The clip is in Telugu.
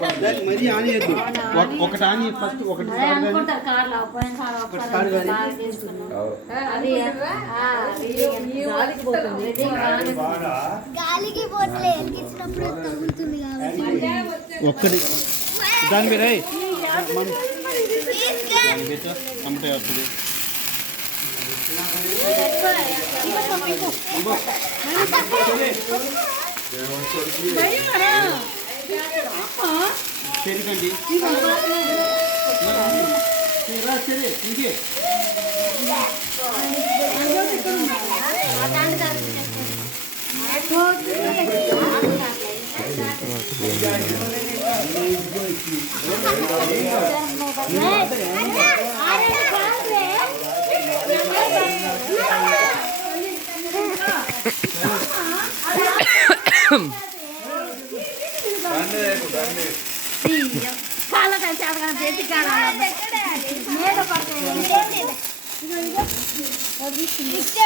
మరీ ఆనియద్దు. ఒకటి ఆని ఫస్ట్ ఒకటి ఒక్కటి దాని మీద టమాటా వస్తుంది. సరికండి సరే ఇంకే ఇచ్చే